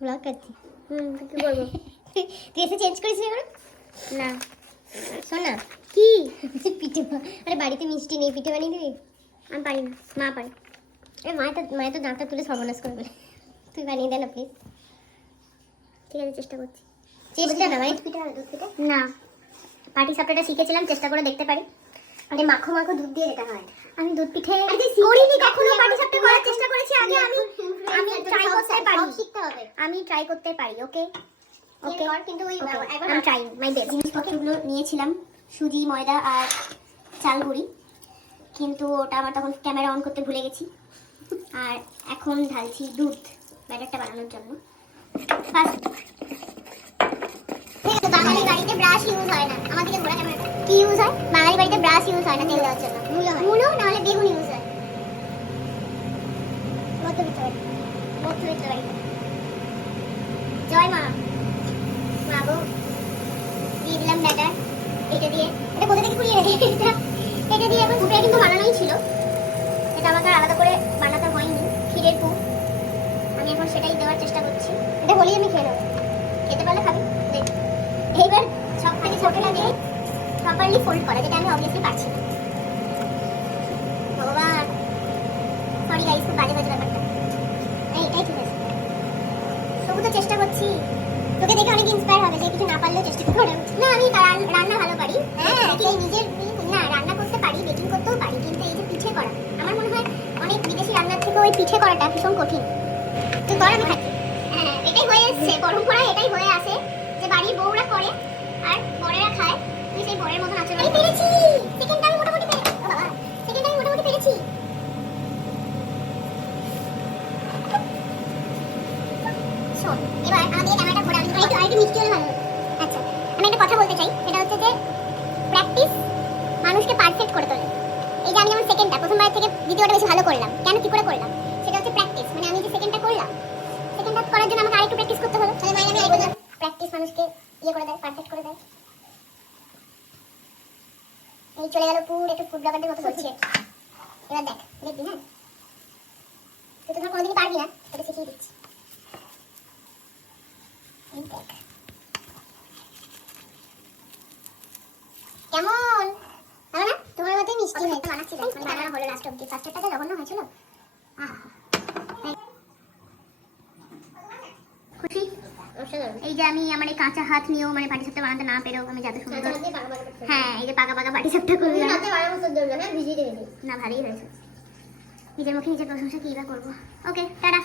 Blog করছি। কি করবো? তুই এসে চেঞ্জ করিস এখন? না। শোন না, কি? পিঠে আরে বাড়িতে মিষ্টি নেই, পিঠে বানিয়ে দিবি? আমি পারি না, মা পারে। আরে মায়ের তো দাঁতটা তুলে সর্বনাশ করে বলে, তুই বানিয়ে দে না প্লিজ। ঠিক আছে, চেষ্টা করছি। চেষ্টা না মানে পিঠে হবে, দুধ পিঠে না। পাটি সাপটাটা শিখেছিলাম, চেষ্টা করে দেখতে পারি। আরে মাখো মাখো দুধ দিয়ে যেটা হয়। আমি দুধ পিঠে করিনি কখনো, কখনো, পাটি সাপটা করার চেষ্টা করেছি আগে। আমি ট্রাই করতে পারি, শিখতে হবে। আমি ট্রাই করতে পারি। ওকে ওকে, কিন্তু ওই আমি ট্রাই মাই বেস্ট। জিনিসপত্রগুলো নিয়েছিলাম, সুজি, ময়দা আর চাল গুঁড়ি, কিন্তু ওটা আমার তখন ক্যামেরা অন করতে ভুলে গেছি। আর এখন ঢালছি দুধ ব্যাটারটা বানানোর জন্য। ফার্স্ট ঠিক আছে, বাঙালি বাড়িতে ব্রাশ ইউজ হয় না। আমাদেরকে ঘোরা ক্যামেরাটা কি ইউজ হয়? বাঙালি বাড়িতে ব্রাশ ইউজ হয় না তেল দেওয়ার জন্য, মূলো না হলে বেগুন ইউজ হয়। মধ্যবিত্ত বাড়িতে। জয় মা। মা গো, দিয়ে দিলাম ব্যাটার। এটা কোথা থেকে কুড়িয়ে রেখে এটা দিয়ে এখন পুরো কিন্তু বানানোই ছিল, এটা আমাকে আর আলাদা করে বানাতে হয়নি। ক্ষীরের পুর, আমি এখন সেটাই দেওয়ার চেষ্টা করছি। এটা বলি আমি খেয়ে নেবো, খেতে পারলে খাবি দেখ। এইবার সব থেকে ছোট লাগে প্রপারলি ফোল্ড করা, যেটা আমি অবভিয়াসলি পারছি না। ভগবান, সরি গাইস, খুব বাজে ব্যাপারটা। এটাই ঠিক আছে, তবু তো চেষ্টা করছি। তোকে দেখে অনেক ইন্সপায়ার হবে যে কিছু না পারলেও চেষ্টা করা উচিত। না, আমি রান্না ভালো পারি, হ্যাঁ, এই নিজের না রান্না করতে পারি, বেকিং করতেও পারি, কিন্তু এই যে পিঠে করা, আমার মনে হয় অনেক বিদেশি রান্নার থেকে ওই পিঠে করাটা ভীষণ কঠিন। তুই কর, আমি খাই। হ্যাঁ, এটাই হয়ে এসছে, পরম্পরা এটাই হয়ে আসে যে বাড়ির বউরা করে আর বরেরা খায়। তুই সেই বরের মতন আচরণ পেরেছি। সেকেন্ডটা আমি মোটামুটি পেরেছি। শোন, এবার আমাদের ক্যামেরাটা ঘোরা, একটু মিষ্টি হলে ভালো। আচ্ছা, আমি একটা কথা বলতে চাই, সেটা হচ্ছে যে প্র্যাকটিস মানুষকে পারফেক্ট করে তোলে। এই যে আমি যেমন সেকেন্ডটা প্রথমবার থেকে দ্বিতীয়টা বেশি ভালো করলাম, কেন কি করে করলাম? সেটা হচ্ছে প্র্যাকটিস। মানে আমি যে সেকেন্ডটা করলাম, সেকেন্ডটা করার জন্য আমাকে আরেকটু প্র্যাকটিস করতে হলো। তাহলে মানে আমি প্র্যাকটিস মানুষকে ইয়ে করে দেয়, পারফেক্ট করে দেয়। এই চলে গেল পুরো একটু ফুড ব্লগারদের মতো বলছি। এবার দেখবি না, তুই তো ধর কোনোদিনই পারবি না, তোকে শিখিয়ে দিচ্ছি। কেমন ভালো না? তোমার মতোই মিষ্টি হয়েছে। বানাচ্ছি, বানানো হলো লাস্ট অব্দি। ফার্স্টেরটা জঘন্য হয়েছিল। খুশি? এই যে আমি আমার এই কাঁচা হাত নিয়েও মানে পাটি সাপটা বানাতে না পেরেও আমি যাতে সুন্দর, হ্যাঁ, এই যে পাকা পাকা পাটি সাপটা করলাম না, ভালোই হয়েছে। নিজের মুখে নিজের প্রশংসা কি বা করবো। ওকে, টাটা।